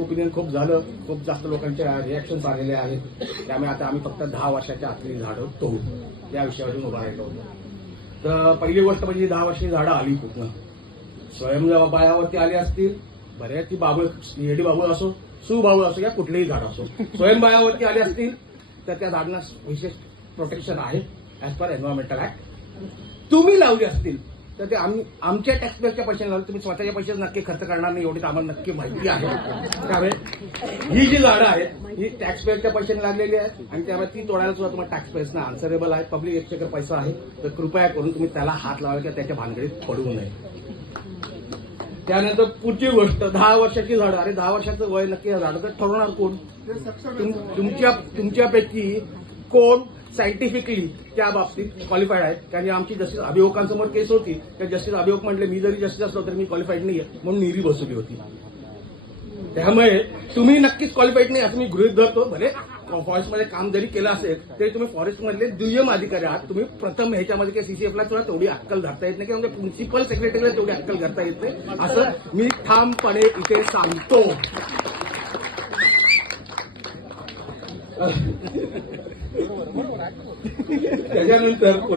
Opinion खूप झालं, खूप जास्त लोकांचे रिॲक्शन आलेले आहेत. त्यामुळे आता आम्ही फक्त 10 वर्षाच्या आतली झाडं तोडू या विषयावरून उभा राहिलो होतो. तर पहिली गोष्ट म्हणजे 10 वर्षाची झाडं आली कुठनं. स्वयंबायावरती आली असतील, बऱ्याच बाबूळ येडी बाबूळ असो, सुबाबूळ असो या कुठलेही झाड असो, स्वयंबायावरती आली असतील तर त्या झाडांना विशेष प्रोटेक्शन आहे ऍज पर एन्व्हायरमेंटल ऍक्ट. तुम्ही लावली असतील तर ते आमच्या टॅक्सपेअरच्या पैशाने लावले, तुम्ही स्वतःच्या पैसे नक्की खर्च करणार नाही एवढी आम्हाला नक्की माहिती आहे. त्यामुळे ही जी झाडं आहेत ही टॅक्सपेअरच्या पैशाने लागलेली आहेत आणि त्यामुळे ती तोडायला सुद्धा तुम्हाला टॅक्सपेअर्सना आन्सरेबल आहे. पब्लिक एक्सचेकर पैसा आहे, तर कृपया करून तुम्ही त्याला हात लावाल किंवा त्याच्या भानगडीत पडू नये. त्यानंतर पुढची गोष्ट 10 वर्षाची झाडं. अरे 10 वर्षाचं वय नक्की झाडं तर ठरवणार कोण? तुमच्यापैकी कोण सायंटिफिकली त्या बाबतीत क्वालिफाईड आहेत? कारण आमची जस्टिस अभियोगांसमोर केस होती तर जस्टिस अभियोग म्हटले मी जरी जस्टिस असलो तरी मी क्वालिफाईड नाहीये म्हणून निरी बसवली होती. त्यामुळे तुम्ही नक्कीच क्वालिफाईड नाही असं मी गृहीत धरतो. भले फॉरेस्टमध्ये काम जरी केलं असेल तरी तुम्ही फॉरेस्टमधले दुय्यम अधिकारी आहात. तुम्ही प्रथम ह्याच्यामध्ये काही सीसीएफला सुद्धा तेवढी अक्कल धरता येत नाही किंवा प्रिन्सिपल सेक्रेटरीला तेवढी अक्कल धरता येत नाही असं मी ठामपणे इथे सांगतो. त्याच्यानंतर